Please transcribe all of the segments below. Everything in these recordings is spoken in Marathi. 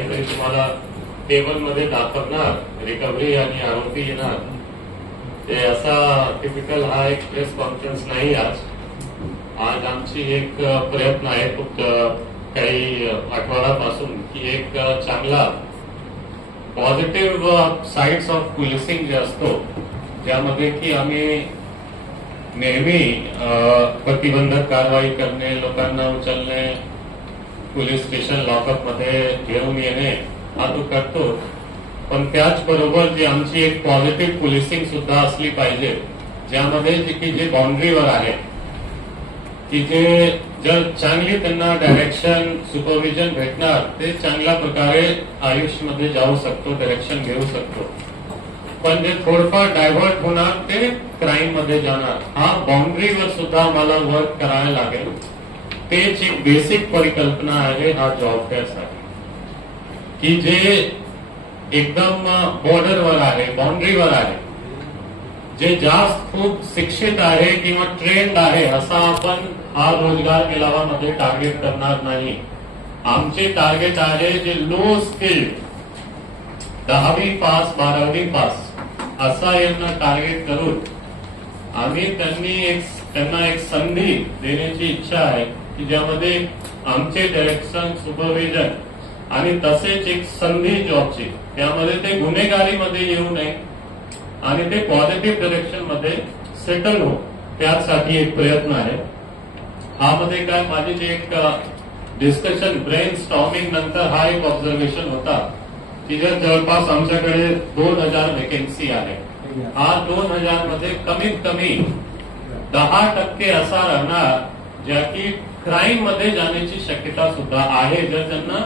काहीतरी तुम्हाला टेबलमध्ये दाखवणार, रिकव्हरी आणि आरोपी येणार, ते असा टिपिकल हा एक प्रेस कॉन्फरन्स नाही. आज आमची एक प्रयत्न आहे खूप काही आठवड्यापासून की एक चांगला पॉझिटिव्ह साइड्स ऑफ पोलिसिंग जे असतो, ज्यामध्ये की आम्ही नेहमी प्रतिबंधक कारवाई करणे, लोकांना उचलणे, पोलीस स्टेशन लॉकअप मध्ये घेऊन येणे हा तो करतो. पण त्याचबरोबर जी आमची एक पॉझिटिव्ह पोलिसिंग सुद्धा असली पाहिजे, ज्यामध्ये जे बाउंड्रीवर आहे की जे जर चांगली त्यांना डायरेक्शन सुपरविजन भेटणार, ते चांगल्या प्रकारे आयुष्यामध्ये जाऊ शकतो, डायरेक्शन घेऊ शकतो. पण जे थोडंफार डायव्हर्ट होणार ते क्राईम मध्ये जाणार. हा बाउंड्रीवर सुद्धा आम्हाला वर्क करायला लागेल. तेच एक बेसिक परिकल्पना आहे हा जॉबसाठी, की जे एकदम बॉर्डरवर आहे, बाउंड्रीवर आहे, जे जास्त खूप शिक्षित आहे किंवा ट्रेंड आहे असा आपण हा रोजगार मेळाव्यामध्ये टार्गेट करणार नाही. आमचे टार्गेट आहे जे लो स्किल्ड, 10वी पास 12वी पास असा यांना टार्गेट करून आम्ही त्यांना एक संधी देण्याची इच्छा आहे की ज्यामध्ये आमचे डायरेक्शन, सुपरविजन आणि तसेच एक संधी जॉबची, त्यामध्ये ते गुन्हेगारीमध्ये येऊ नये आणि ते पॉझिटिव्ह डायरेक्शन मध्ये सेटल हो, त्यासाठी एक प्रयत्न आहे. हा मध्ये काय माझे जे एक डिस्कशन ब्रेन स्टॉर्मिंग नंतर हा एक ऑब्झर्वेशन होता की जवळपास आमच्याकडे 2000 वेकेन्सी आहे. हा 2000 मध्ये कमीत कमी 10% असा राहणार ज्या की क्राईम मध्ये जाण्याची शक्यता सुद्धा आहे, जर त्यांना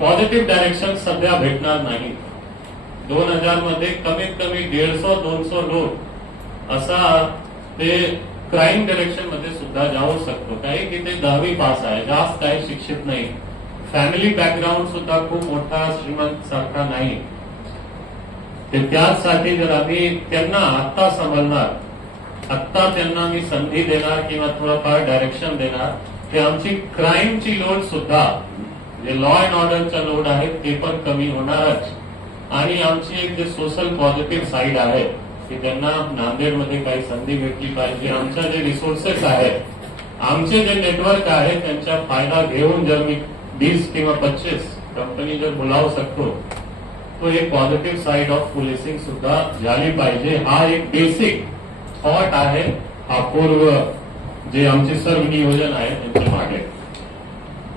पॉझिटिव्ह डायरेक्शन सध्या भेटणार नाही. 2000 मध्ये कमीत कमी 150-200 लोक असा ते क्राईम डायरेक्शन मध्ये सुद्धा जाऊ शकतो. काही की ते 10वी पास आहे, जास्त काही शिक्षित नाही, फॅमिली बॅकग्राऊंड सुद्धा खूप मोठा श्रीमंत सारखा नाही. ते त्याचसाठी जर आम्ही त्यांना आत्ता समजणार, आत्ता त्यांना मी संधी देणार किंवा थोडंफार डायरेक्शन देणार, ते आमची क्राईमची लोड सुद्धा, जे लॉ अँड ऑर्डरचा लोड आहे ते पण कमी होणारच. आणि आमची एक जे सोशल पॉझिटिव्ह साईड आहे की त्यांना नांदेडमध्ये काही संधी भेटली पाहिजे. आमच्या जे रिसोर्सेस आहेत, आमचे जे नेटवर्क आहे, त्यांचा फायदा घेऊन जर मी 20 किंवा 25 कंपनी जर बोलावू शकतो, तो एक पॉझिटिव्ह साइड ऑफ पोलिसिंग सुद्धा झाली पाहिजे. हा एक बेसिक थॉट आहे, हा पूर्व जे आमचे सर्व नियोजन आहे त्यांच्या मागे,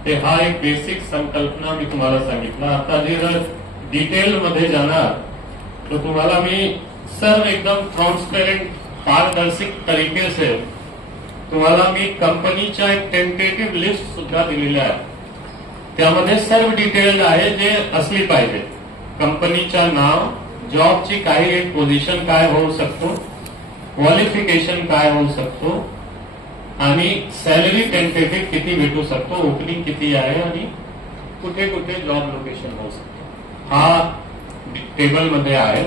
ते हा एक बेसिक संकल्पना मी तुम्हाला सांगितलं. आता जर डिटेलमध्ये जाणार तर तुम्हाला मी सर्व एकदम ट्रान्सपेरेंट, पारदर्शी तरीके से तुम्हाला मी कंपनीच्या एक टेंटेटिव्ह लिस्ट सुद्धा दिलेली आहे. त्यामध्ये सर्व डिटेल आहे जे असली पाहिजे. कंपनीचं नाव, जॉबची काही एक पोझिशन काय होऊ शकतो, क्वालिफिकेशन काय होऊ शकतो आणि सॅलरी टेंटेटिव्ह किती भेटू शकतो, ओपनिंग किती आहे आणि कुठे कुठे जॉब लोकेशन होऊ शकतो, हा टेबलमध्ये आहे.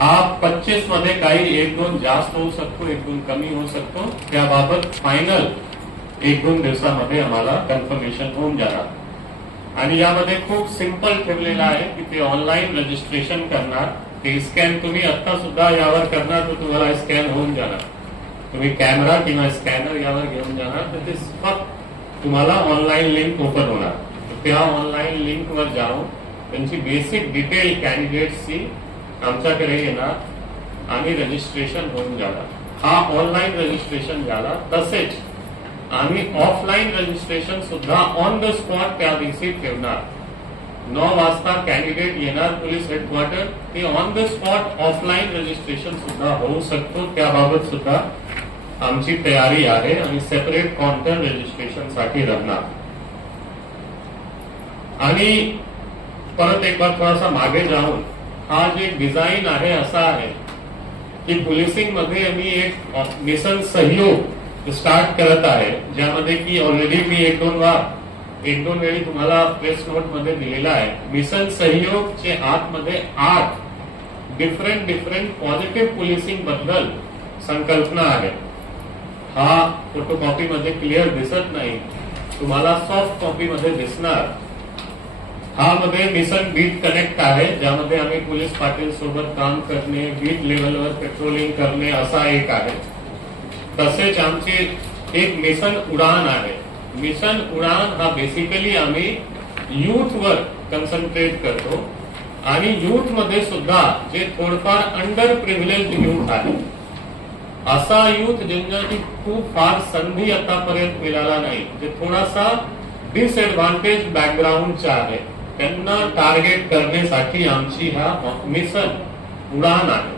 हा 25 मध्ये काही 1-2 जास्त होऊ शकतो, 1-2 कमी होऊ शकतो. त्याबाबत फायनल 1-2 दिवसामध्ये आम्हाला कन्फर्मेशन होऊन जाणार. आणि यामध्ये खूप सिंपल ठेवलेलं आहे की ते ऑनलाईन रजिस्ट्रेशन करणार, ते स्कॅन तुम्ही आता सुद्धा यावर करणार तर तुम्हाला स्कॅन होऊन जाणार. तुम्ही कॅमेरा किंवा स्कॅनर यावर घेऊन जाणार तर ते फक्त तुम्हाला ऑनलाईन लिंक ओपन होणार. त्या ऑनलाईन लिंकवर जाऊन त्यांची बेसिक डिटेल कॅन्डिडेट्सची आमच्याकडे येणार आणि रजिस्ट्रेशन होऊन जाणार. हा ऑनलाईन रजिस्ट्रेशन झाला. तसेच आम्ही ऑफलाईन रजिस्ट्रेशन सुद्धा ऑन द स्पॉट त्या दिवशी ठेवणार. 9 वाजता कॅन्डिडेट येणार पोलीस हेडक्वार्टर, ते on the spot offline registration सुद्धा होऊ शकतो. त्याबाबत सुद्धा आमची तयारी आहे आणि सेपरेट काउंटर रजिस्ट्रेशन साठी राहणार. आणि परत एक बार थोडासा मागे जाऊन, हा जे डिझाईन आहे असा आहे की पोलिसिंग मध्ये आम्ही एक मिशन सहयोग स्टार्ट करत आहे, ज्यामध्ये की ऑलरेडी मी 1-2 वेळी तुम्हाला प्रेस नोट मध्ये दिलेला आहे. मिशन सहयोगचे आतमध्ये 8 डिफरंट पॉझिटिव्ह पोलिसिंग बद्दल संकल्पना आहे. हा फोटोकॉपी मध्ये क्लिअर दिसत नाही, तुम्हाला सॉफ्ट कॉपी मध्ये दिसणार. हा मध्ये मिशन बीट कनेक्ट आहे, ज्यामध्ये आम्ही पोलीस पाटील सोबत काम करणे, बीट लेवलवर पेट्रोलिंग करणे असा एक आहे. तसेच आमची एक मिशन उडान आहे. मिशन उडान हा बेसिकली आम्ही यूथवर कन्सन्ट्रेट करतो आणि यूथ मध्ये सुद्धा जे थोडंफार अंडर प्रिव्हिलेज यूथ आहे, असा यूथ ज्यांना की खूप फार संधी आतापर्यंत मिळाला नाही, जे थोडासा डिसएडव्हान्टेज बॅकग्राऊंडचा आहे, त्यांना टार्गेट करण्यासाठी आमची हा मिशन उडान आहे.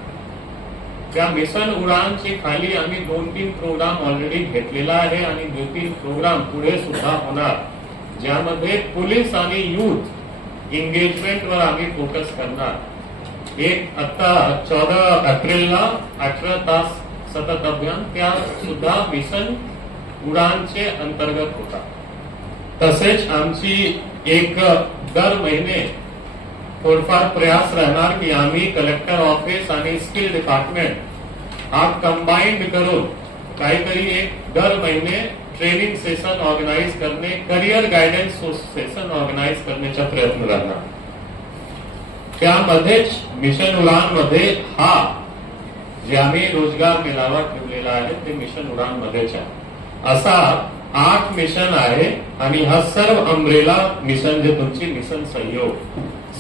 त्या मिशन उडानची खाली आम्ही 2-3 प्रोग्राम ऑलरेडी घेतलेला आहे आणि 2-3 प्रोग्राम पुढे सुद्धा होणार, ज्यामध्ये पोलीस आणि यूथ एंगेजमेंटवर आम्ही फोकस करणार. एक आता 14 एप्रिलला 18 तास सतत अभियान त्या सुद्धा मिशन उडानचे अंतर्गत होता. तसेच आमची एक दर महिने थोडफार प्रयास राहणार की आम्ही कलेक्टर ऑफिस आणि स्किल डिपार्टमेंट हा कंबाईंड करून काहीतरी एक दर महिने ट्रेनिंग सेशन ऑर्गनाईज करणे, करिअर गायडन्स सेशन ऑर्गनाईज करण्याचा प्रयत्न राहणार. त्यामध्येच मिशन उडान मध्ये हा जे आम्ही रोजगार मेळावा ठेवलेला आहे ते मिशन उडान मध्येच आहे. असा 8 मिशन आहे आणि हा सर्व अम्ब्रेला मिशन जे तुमची मिशन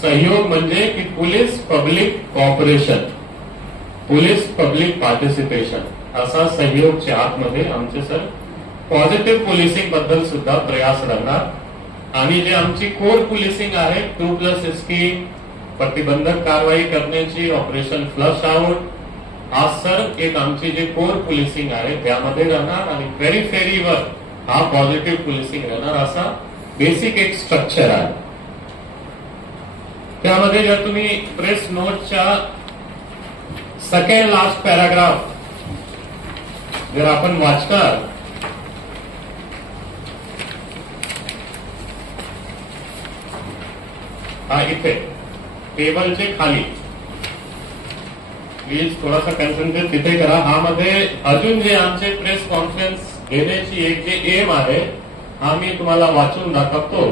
सहयोग म्हणजे की police public cooperation, police public participation असा सहयोगच्या आतमध्ये आमचे सर पॉझिटिव्ह पोलिसिंग बद्दल सुद्धा प्रयास राहणार. आणि जे आमची कोर पोलिसिंग आहे 2+ स्कीम, प्रतिबंधक कारवाई करण्याची, ऑपरेशन फ्लश आउट, हा सर एक आमची जे कोर पोलिसिंग आहे त्यामध्ये राहणार आणि पेरिफेरीवर हा पॉझिटिव्ह पोलिसिंग राहणार. असा बेसिक एक स्ट्रक्चर आहे. त्यामध्ये जर तुम्ही प्रेस नोटच्या सेकंड लास्ट पॅराग्राफ जर आपण वाचणार, हा इथे टेबलचे खाली प्लीज थोडासा कन्सन्ट्रेट तिथे करा. हा मध्ये अजून जे आमचे प्रेस कॉन्फरन्स घेण्याची एक जे एम आहे हा मी तुम्हाला वाचून दाखवतो.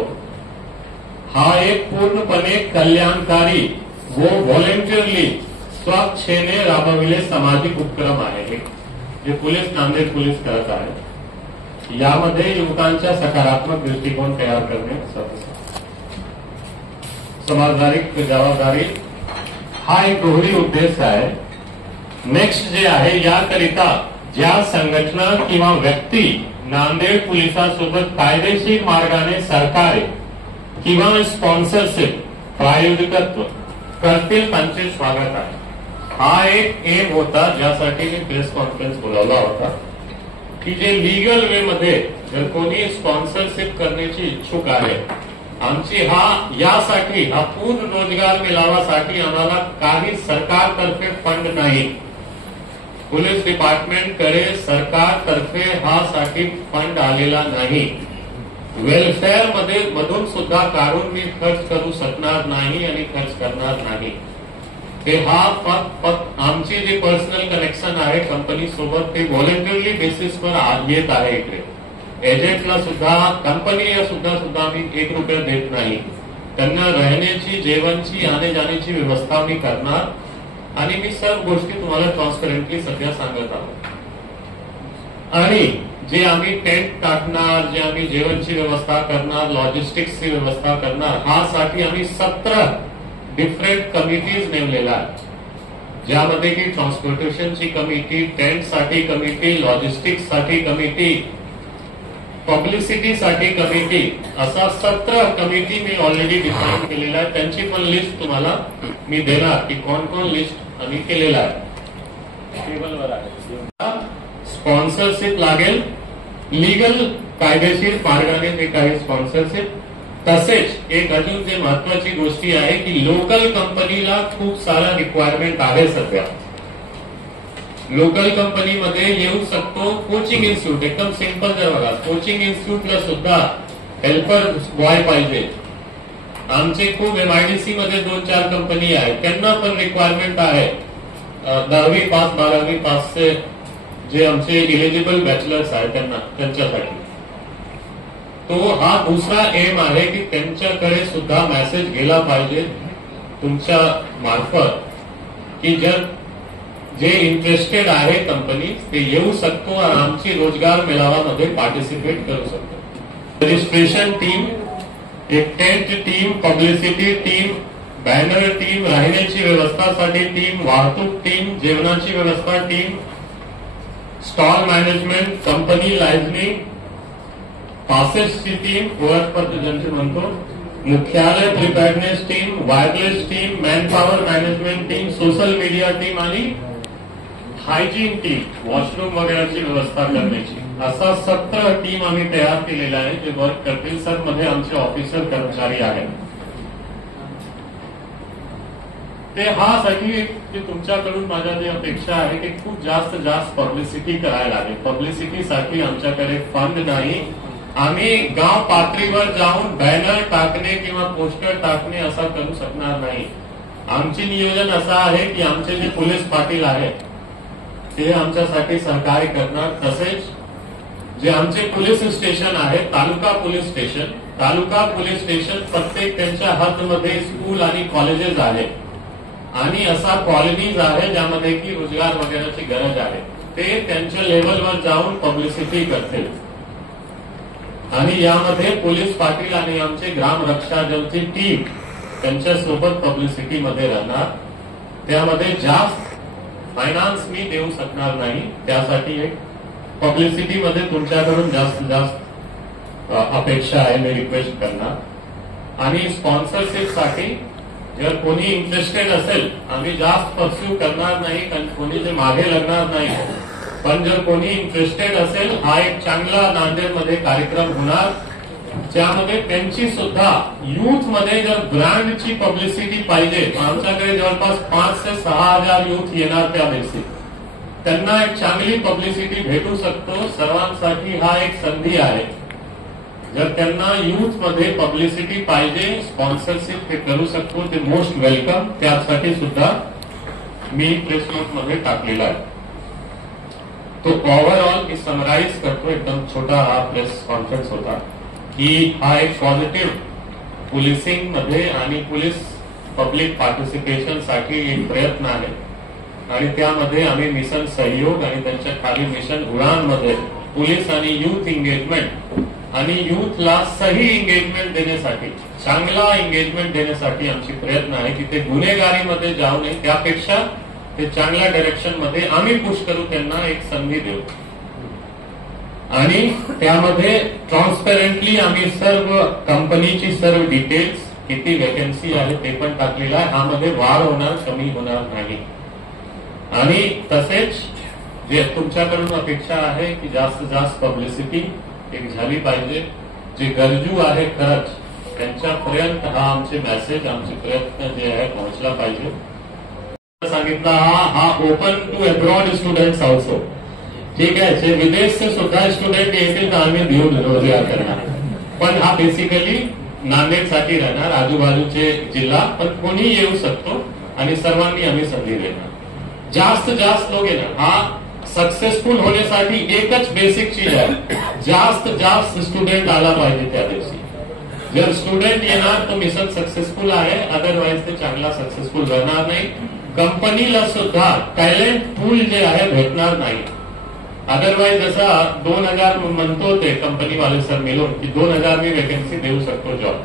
हा एक पूर्णपणे कल्याणकारी व व्हॉलेंटिअरली स्वच्छेने राबविले सामाजिक उपक्रम आहे जे पोलीस नांदेड पोलीस करत आहे. यामध्ये युवकांचा सकारात्मक दृष्टिकोन तयार करणे, समाजदारी जबाबदारी हा एक गौरी उद्देश आहे. नेक्स्ट जे आहे, याकरिता ज्या संघटना किंवा व्यक्ती नांदेड पोलिसांसोबत कायदेशीर मार्गाने सहकार्य किंवा स्पॉन्सरशिप प्रायोजकत्व करतील त्यांचे स्वागत आहे. हा एक एम होता ज्यासाठी मी प्रेस कॉन्फरन्स बोलावला होता की जे लीगल वे मध्ये जर कोणी स्पॉन्सरशिप करण्याची इच्छुक आहे, आमची यासाठी हा पूर्ण रोजगार मेळाव्यासाठी आम्हाला काही सरकारतर्फे फंड नाही. पोलीस डिपार्टमेंटकडे सरकारतर्फे हा साठी फंड आलेला नाही. वेलफेअर मध्ये मधून सुद्धा काढून मी खर्च करू शकणार नाही आणि खर्च करणार नाही. ते हा फक्त आमची जी पर्सनल कनेक्शन आहे कंपनी सोबत ते व्हॉलेंटरी बेसिसवर येत आहे. इकडे एजंटला सुद्धा कंपनीला सुद्धा आम्ही 1 रुपया देत नाही. त्यांना राहण्याची, जेवणची, आणे जाण्याची व्यवस्था मी करणार आणि मी सर्व गोष्टी तुम्हाला ट्रान्सपरंटली सध्या सांगत आहोत. आणि जे आम्ही टेंट टाकणार, जे आम्ही जेवणची व्यवस्था करणार, लॉजिस्टिक्सची व्यवस्था करणार, हा साठी आम्ही 17 डिफरंट कमिटीज नेमलेल्या आहेत, ज्यामध्ये की ट्रान्सपोर्टेशनची कमिटी, टेंटसाठी कमिटी, लॉजिस्टिक्ससाठी कमिटी, पब्लिसिटीसाठी कमिटी, असा 17 कमिटी मी ऑलरेडी डिफाईन केलेला आहे. त्यांची पण लिस्ट तुम्हाला मी देणार की कोण कोण लिस्ट आम्ही केलेला आहे. टेबलवर आहे. स्पॉन्सरशिप लागेल, लीगल कायदेशीर मार्गाने जे काही स्पॉन्सरशिप. तसेच एक अजून जे महत्वाची गोष्टी आहे की लोकल कंपनीला खूप सारा रिक्वायरमेंट आहे सध्या. लोकल कंपनीमध्ये येऊ शकतो कोचिंग इन्स्टिट्यूट, एकदम सिंपल जर बघा, कोचिंग इन्स्टिट्यूटला सुद्धा हेल्पर बॉय पाहिजे. आमचे खूप MIDC मध्ये 2-4 कंपनी आहेत, त्यांना पण रिक्वायरमेंट आहे 10वी पास 12वी पासचे जे आमचे इलिजिबल बॅचलर्स आहेत त्यांच्यासाठी. तो हा दुसरा एम आहे की त्यांच्याकडे सुद्धा मेसेज गेला पाहिजे तुमच्या मार्फत की जे इंटरेस्टेड आहे कंपनी ते येऊ शकतो आणि आमची रोजगार मेळाव्यामध्ये पार्टिसिपेट करू शकतो। रजिस्ट्रेशन टीम, एक tent team, publicity team, banner team, राहण्याची व्यवस्थासाठी टीम, वाहतूक टीम, जेवणाची व्यवस्था team, stall management, company liaisoning, पासेसची टीम, ओळखपत्र ज्यांचे म्हणतो, मुख्यालय preparedness team, wireless team, manpower management team, social media team आणि हायजीन टीम, वॉशरूम वगैरेची व्यवस्था करण्याची, असा 17 टीम आम्ही तयार केलेला आहे जे वर्क करतील। सर मध्ये आमचे ऑफिसर कर्मचारी आहेत। ते हा साठी जे तुमच्याकडून माझ्या जी अपेक्षा आहे की खूप जास्त पब्लिसिटी करायला लागेल। पब्लिसिटीसाठी आमच्याकडे फंड नाही। आम्ही गाव पातळीवर जाऊन बॅनर टाकणे किंवा पोस्टर टाकणे असा करू शकणार नाही। आमचे नियोजन असं आहे की आमचे जे पोलीस पाटील आहेत ते आमच्यासाठी सहकार्य करणार। तसेच जे आमचे पोलीस स्टेशन आहे, तालुका पोलीस स्टेशन प्रत्येक त्यांच्या हद्दमध्ये स्कूल आणि कॉलेजेस आहेत आणि असा कॉलनीज आहे ज्यामध्ये की रोजगार वगैरेची गरज आहे, ते त्यांच्या लेवलवर जाऊन पब्लिसिटी करतील आणि यामध्ये पोलीस पाटील आणि आमचे ग्रामरक्षकाची टीम त्यांच्यासोबत पब्लिसिटीमध्ये राहणार। त्यामध्ये जास्त फायनान्स मी देऊ शकणार नाही, त्यासाठी एक पब्लिसिटीमध्ये तुमच्याकडून जास्त अपेक्षा आहे, मी रिक्वेस्ट करणार। आणि स्पॉन्सरशिपसाठी जर कोणी इंटरेस्टेड असेल, आम्ही जास्त परस्यू करणार नाही कारण कोणी जे मागे लागणार नाही, पण जर कोणी इंटरेस्टेड असेल, हा एक चांगला नांदेडमध्ये कार्यक्रम होणार ज्यामध्ये त्यांची सुद्धा युथ मध्ये जर ब्रँडची पब्लिसिटी पाहिजे, आमच्याकडे जवळपास 5 ते 6 हजार युथ येणार त्या दिवशी, त्यांना एक चांगली पब्लिसिटी भेटू शकतो। सर्वांसाठी हा एक संधी आहे। जर त्यांना युथ मध्ये पब्लिसिटी पाहिजे, स्पॉन्सरशिप हे करू शकतो, ते मोस्ट वेलकम। त्यासाठी सुद्धा मी प्रेस नोट मध्ये टाकलेला आहे। तो ओव्हरऑल मी समराईज करतो, एकदम छोटा हा प्रेस कॉन्फरन्स होता की हा एक पॉझिटिव्ह पोलिसिंग मध्ये आणि पोलीस पब्लिक पार्टिसिपेशन साठी एक प्रयत्न आहे आणि त्यामध्ये आम्ही मिशन सहयोग आणि त्यांच्या खाली मिशन उडान मध्ये पोलीस आणि युथ एंगेजमेंट आणि युथला सही एंगेजमेंट देण्यासाठी, चांगला एंगेजमेंट देण्यासाठी आमची प्रयत्न आहे की ते गुन्हेगारीमध्ये जाऊ नये, त्यापेक्षा ते चांगल्या डायरेक्शन मध्ये आम्ही पुश करू, त्यांना एक संधी देऊ आणि त्यामध्ये ट्रान्सपेरंटली आम्ही सर्व कंपनीची सर्व डिटेल्स, किती वेकन्सी आहे ते पण टाकलेलं आहे। ह्यामध्ये वाढ होणार, कमी होणार नाही। आणि तसेच जे तुमच्याकडून अपेक्षा आहे की जास्त पब्लिसिटी एक झाली पाहिजे, जे गरजू आहे खरंच त्यांच्यापर्यंत हा आमचे मेसेज, आमचे प्रयत्न जे आहे पोहोचला पाहिजे। सांगितलं हा open to abroad students also, ठीक आहे, जे विदेश से सुद्धा स्टुडंट येतील तर आम्ही देऊन रोजगार करणार, पण हा बेसिकली नांदेडसाठी राहणार, आजूबाजूचे जिल्हा पण कोणी येऊ शकतो आणि सर्वांनी आम्ही संधी देणार। जास्त लोक येणार। हा सक्सेसफुल होण्यासाठी एकच बेसिक चीज आहे, जास्त स्टुडंट आला पाहिजे त्या दिवशी। जर स्टुडंट येणार तर मिशन सक्सेसफुल आहे, अदरवाईज ते चांगला सक्सेसफुल राहणार नाही। कंपनीला सुद्धा टॅलेंट पूल जे आहे भेटणार नाही। अदरवाईज जसा 2000 म्हणतो ते कंपनीवाले सर मिळून की 2000 मी वेकन्सी देऊ शकतो जॉब,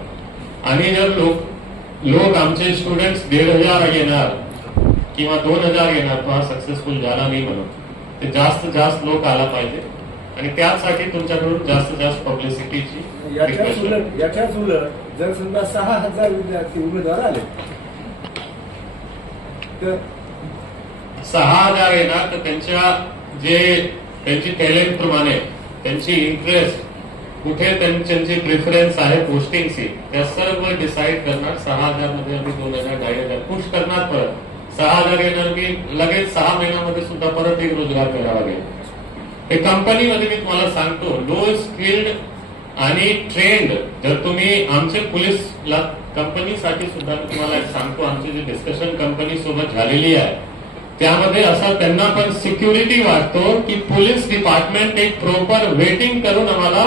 आणि जर लोक आमचे स्टुडंट्स 1500 येणार किंवा 2000 येणार तो हा सक्सेसफुल झाला नाही म्हणून ते जास्त लोक आला पाहिजे आणि त्यासाठी तुमच्याकडून जास्त पब्लिसिटीची याच्याच उलट जर समजा 6000 विद्यार्थी उमेदवार आले तर 6000 येणार तर त्यांची टॅलेंट प्रमाणे त्यांची इंटरेस्ट कुठे त्यांची प्रिफरन्स आहे पोस्टिंगची त्या सर्व डिसाईड करणार। 6000 मध्ये आम्ही 2000 2500 पुश करणार, परत 6000 येणार की लगेच 6 महिन्यामध्ये सुद्धा परत एक रोजगार मिळावा लागेल। हे कंपनीमध्ये मी तुम्हाला सांगतो लो स्किल्ड आणि ट्रेंड, जर तुम्ही आमचे पोलीसला कंपनीसाठी सुद्धा तुम्हाला सांगतो, आमची जी डिस्कशन कंपनी सोबत झालेली आहे त्यामध्ये असं त्यांना पण सिक्युरिटी वाटतो की पोलीस डिपार्टमेंट एक प्रॉपर वेटिंग करून आम्हाला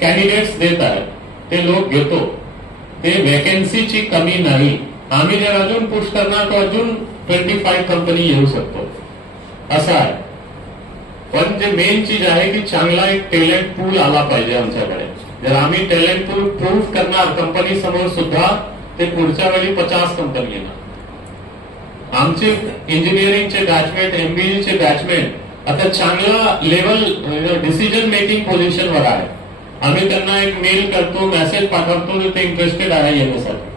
कॅन्डिडेट्स देत आहेत ते लोक घेतो. ते वेकेन्सीची कमी नाही. आम्ही जर अजून पुश करणार तर अजून 25 कंपनी येऊ शकतो असं आहे. पण जे मेन चीज आहे की चांगला एक टॅलेंट पूल आला पाहिजे आमच्याकडे. जर आम्ही टॅलेंट पूल प्रूव्ह करणार कंपनी समोर सुद्धा ते पुढच्या वेळी 50 कंपनी येणार. आमचे इंजिनिअरिंगचे बॅचमेट, एमबीएचे बॅचमेट आता चांगला लेवल डिसिजन मेकिंग पोझिशनवर आहे. आम्ही त्यांना एक मेल करतो, मेसेज पाठवतो ते इंटरेस्टेड आहे येण्यासाठी.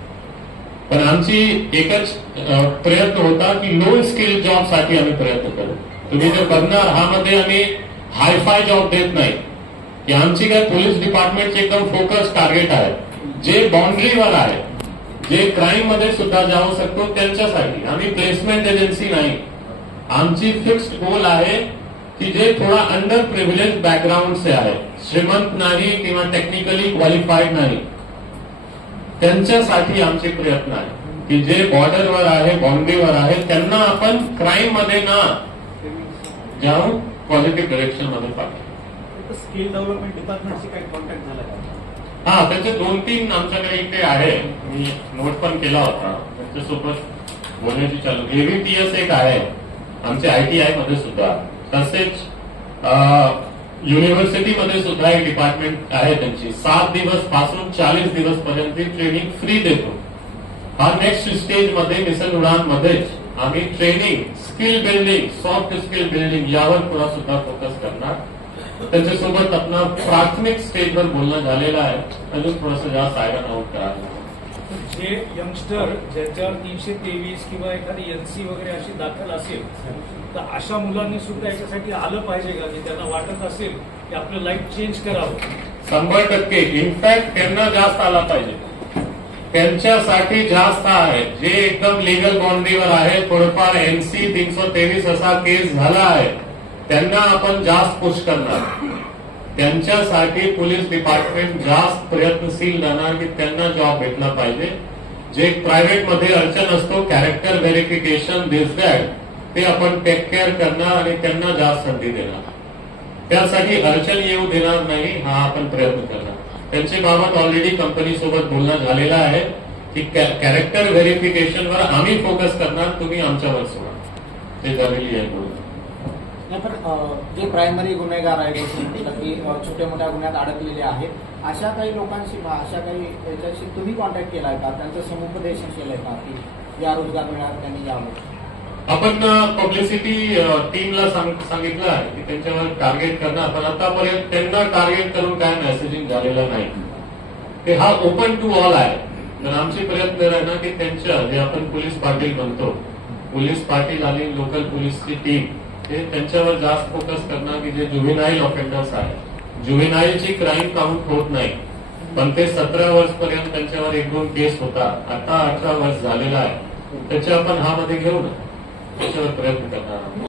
पण आमची एकच प्रयत्न होता की लो स्किल जॉब साठी आम्ही प्रयत्न करू. तुम्ही जर बघणार हा मध्ये आम्ही हायफाय जॉब देत नाही की आमची काय पोलीस डिपार्टमेंटचे एकदम फोकस टार्गेट आहे. जे बाउंड्रीवर आहे, जे क्राईम मध्ये सुद्धा जाऊ शकतो त्यांच्यासाठी. आम्ही प्लेसमेंट एजन्सी नाही. आमची फिक्स्ड गोल आहे की जे थोडा अंडर प्रिव्हिलेज बॅकग्राऊंड से आहे, श्रीमंत नाही किंवा टेक्निकली क्वालिफाईड नाही, त्यांच्यासाठी आमचे प्रयत्न आहे की जे बॉर्डरवर आहे, बाउंड्रीवर आहे, त्यांना आपण क्राईम मध्ये ना जाऊन पॉझिटिव्ह डायरेक्शन मध्ये पाठवू. स्किल डेव्हलपमेंट डिपार्टमेंटशी काही कॉन्टॅक्ट झाला का? हा, त्याचे 2-3 आमच्याकडे इथे आहे. मी नोट पण केला होता. त्यांच्यासोबत बोलण्याची चालू. एव्हीपीएस एक आहे आमच्या ITI मध्ये सुद्धा. तसेच युनिव्हर्सिटीमध्ये सुद्धा एक डिपार्टमेंट आहे त्यांची. 7 दिवस पासून 40 दिवस पर्यंत ट्रेनिंग फ्री देतो. हा नेक्स्ट स्टेज मध्ये मिशन उडानमध्येच आम्ही training, skill building, soft skill building यावर थोडा सुद्धा फोकस करणार. त्यांच्यासोबत आपला प्राथमिक स्टेजवर बोलणं झालेलं आहे. अजून थोडंसं जास्त आयरन आउट करायला. जे यंगस्टर ज्याच्यावर 323 किंवा एखादी NC वगैरे अशी दाखल असेल तर अशा मुलांनी सुद्धा याच्यासाठी आलं पाहिजे का? की त्यांना वाटत असेल की आपलं लाईफ चेंज करावं. 100% इनफॅक्ट त्यांना जास्त आला पाहिजे. त्यांच्यासाठी जास्त आहे. जे एकदम लिगल बाउंड्रीवर आहे, थोडंफार NC 323 असा केस झाला आहे, त्यांना आपण जास्त पुश करणार. त्यांच्यासाठी पोलीस डिपार्टमेंट जास्त प्रयत्नशील राहणार की त्यांना जॉब भेटला पाहिजे. जे प्रायव्हेटमध्ये अडचण असतो, कॅरेक्टर व्हेरिफिकेशन, दिस दॅट, ते आपण टेक केअर करणार आणि त्यांना जास्त संधी देणार. त्यासाठी अडचण येऊ देणार नाही हा आपण प्रयत्न करणार. त्यांच्या बाबत ऑलरेडी कंपनी सोबत बोलणं झालेलं आहे की कॅरेक्टर व्हेरिफिकेशनवर आम्ही फोकस करणार, तुम्ही आमच्यावर सोडा. ते जरुरी आहे. पण जे प्रायमरी गुन्हेगार आहेत, की छोट्या मोठ्या गुन्ह्यात अडकलेले आहेत, अशा काही लोकांशी, अशा काही याच्याशी तुम्ही कॉन्टॅक्ट केलाय का? त्यांचं समुपदेशन केलंय का की या रोजगार मिळाला त्यांनी यावं? आपण पब्लिसिटी टीमला सांगितलं आहे की त्यांच्यावर टार्गेट करणार. पण आतापर्यंत त्यांना टार्गेट करून काय मेसेजिंग झालेलं नाही. ते हा ओपन टू ऑल आहे. तर आमचे प्रयत्न राहणार की त्यांच्या जे आपण पोलीस पाटील म्हणतो, पोलीस पाटील आणि लोकल पोलीसची टीम, ते त्यांच्यावर जास्त फोकस करणार की जे जुव्हेनाईल ऑफेंडर्स आहे. जुव्हेनाईलची क्राईम काउंट होत नाही, पण ते 17 वर्षपर्यंत त्यांच्यावर 1-2 केस होता. आता 18 वर्ष झालेला आहे. त्याच्या आपण हा मध्ये घेऊ ना, त्याच्यावर प्रयत्न करणार.